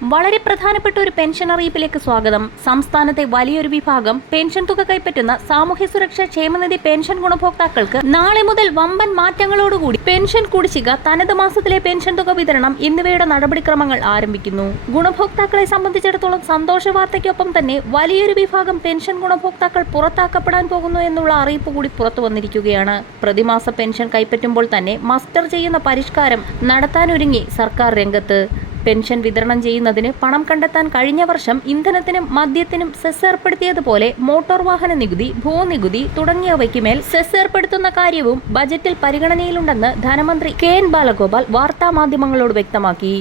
വളരെ പ്രധാനപ്പെട്ട ഒരു പെൻഷൻ അറിയിപ്പിലേക്ക് സ്വാഗതം. സംസ്ഥാനത്തെ വലിയൊരു വിഭാഗം പെൻഷൻ തുക കൈപ്പറ്റുന്ന സാമൂഹ്യ സുരക്ഷാ ക്ഷേമനിധി പെൻഷൻ ഗുണഭോക്താക്കൾക്ക് നാളെ മുതൽ വമ്പൻ മാറ്റങ്ങളോടുകൂടി പെൻഷൻ കുടിശ്ശിക, തനത് മാസത്തിലെ പെൻഷൻ തുക വിതരണം എന്നിവയുടെ നടപടിക്രമങ്ങൾ ആരംഭിക്കുന്നു. ഗുണഭോക്താക്കളെ സംബന്ധിച്ചിടത്തോളം സന്തോഷ വാർത്തയ്ക്കൊപ്പം തന്നെ വലിയൊരു വിഭാഗം പെൻഷൻ ഗുണഭോക്താക്കൾ പുറത്താക്കപ്പെടാൻ പോകുന്നു എന്നുള്ള അറിയിപ്പ് കൂടി പുറത്തു വന്നിരിക്കുകയാണ്. പ്രതിമാസ പെൻഷൻ കൈപ്പറ്റുമ്പോൾ തന്നെ മസ്റ്റർ ചെയ്യുന്ന പരിഷ്കാരം നടത്താനൊരുങ്ങി സർക്കാർ രംഗത്ത്. പെൻഷൻ വിതരണം ചെയ്യുന്നതിന് പണം കണ്ടെത്താൻ കഴിഞ്ഞ വർഷം ഇന്ധനത്തിനും മദ്യത്തിനും സെസ് ഏർപ്പെടുത്തിയതുപോലെ മോട്ടോർ വാഹന നികുതി, ഭൂനികുതി തുടങ്ങിയവയ്ക്ക് മേൽ സെസ് ഏർപ്പെടുത്തുന്ന കാര്യവും ബജറ്റിൽ പരിഗണനയിലുണ്ടെന്ന് ധനമന്ത്രി കെ.എൻ. ബാലഗോപാൽ വാർത്താമാധ്യമങ്ങളോട് വ്യക്തമാക്കി.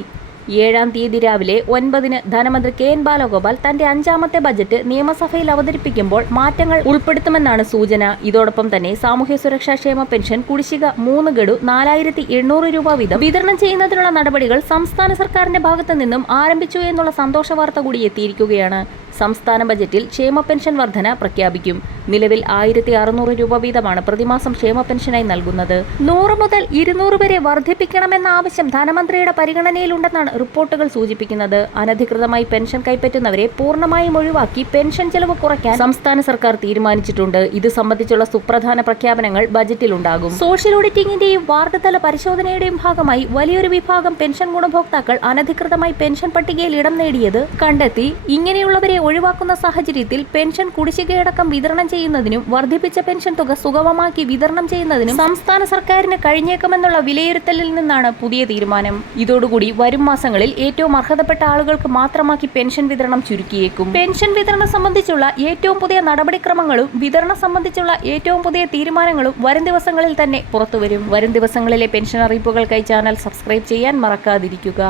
7-ാം തീയതി രാവിലെ 9-ന് ധനമന്ത്രി കെ.എൻ. ബാലഗോപാൽ തന്റെ 5ാമത്തെ ബജറ്റ് നിയമസഭയിൽ അവതരിപ്പിക്കുമ്പോൾ മാറ്റങ്ങൾ ഉൾപ്പെടുത്തുമെന്നാണ് സൂചന. ഇതോടൊപ്പം തന്നെ സാമൂഹ്യ സുരക്ഷാ ക്ഷേമ പെൻഷൻ കുടിശ്ശിക 3 ഗഡു 4800 രൂപ വീതം വിതരണം ചെയ്യുന്നതിനുള്ള നടപടികൾ സംസ്ഥാന സർക്കാരിന്റെ ഭാഗത്തു നിന്നും ആരംഭിച്ചു എന്നുള്ള സന്തോഷ വാർത്ത കൂടി എത്തിയിരിക്കുകയാണ്. സംസ്ഥാന ബജറ്റിൽ ക്ഷേമ പെൻഷൻ വർധന പ്രഖ്യാപിക്കും. നിലവിൽ 1600 രൂപ വീതമാണ് പ്രതിമാസം ക്ഷേമ പെൻഷനായി നൽകുന്നത്. 100 മുതൽ 200 വരെ വർദ്ധിപ്പിക്കണമെന്ന ആവശ്യം ധനമന്ത്രിയുടെ പരിഗണനയിലുണ്ടെന്നാണ് റിപ്പോർട്ടുകൾ സൂചിപ്പിക്കുന്നത്. അനധികൃതമായി പെൻഷൻ കൈപ്പറ്റുന്നവരെ പൂർണ്ണമായും ഒഴിവാക്കി പെൻഷൻ ചെലവ് കുറയ്ക്കാൻ സംസ്ഥാന സർക്കാർ തീരുമാനിച്ചിട്ടുണ്ട്. ഇത് സംബന്ധിച്ചുള്ള സുപ്രധാന പ്രഖ്യാപനങ്ങൾ ബജറ്റിലുണ്ടാകും. സോഷ്യൽ ഓഡിറ്റിംഗിന്റെയും വാർഡ് തല പരിശോധനയുടെയും ഭാഗമായി വലിയൊരു വിഭാഗം പെൻഷൻ ഗുണഭോക്താക്കൾ അനധികൃതമായി പെൻഷൻ പട്ടികയിൽ ഇടം നേടിയത് കണ്ടെത്തി. ഇങ്ങനെയുള്ളവരെ ഒഴിവാക്കുന്ന സാഹചര്യത്തിൽ പെൻഷൻ കുടിശ്ശികയടക്കം വിതരണം ചെയ്യുന്നതിനും വർദ്ധിപ്പിച്ച പെൻഷൻ തുക സുഗമമാക്കി വിതരണം ചെയ്യുന്നതിനും സംസ്ഥാന സർക്കാരിന് കഴിഞ്ഞേക്കുമെന്നുള്ള വിലയിരുത്തലിൽ നിന്നാണ് പുതിയ തീരുമാനം. ഇതോടുകൂടി വരും മാസങ്ങളിൽ ഏറ്റവും അർഹതപ്പെട്ട ആളുകൾക്ക് മാത്രമാക്കി പെൻഷൻ വിതരണം ചുരുക്കിയേക്കും. പെൻഷൻ വിതരണം സംബന്ധിച്ചുള്ള ഏറ്റവും പുതിയ നടപടിക്രമങ്ങളും വിതരണം സംബന്ധിച്ചുള്ള ഏറ്റവും പുതിയ തീരുമാനങ്ങളും വരും ദിവസങ്ങളിൽ തന്നെ പുറത്തുവരും. വരും ദിവസങ്ങളിലെ പെൻഷൻ അറിയിപ്പുകൾക്കായി ചാനൽ സബ്സ്ക്രൈബ് ചെയ്യാൻ മറക്കാതിരിക്കുക.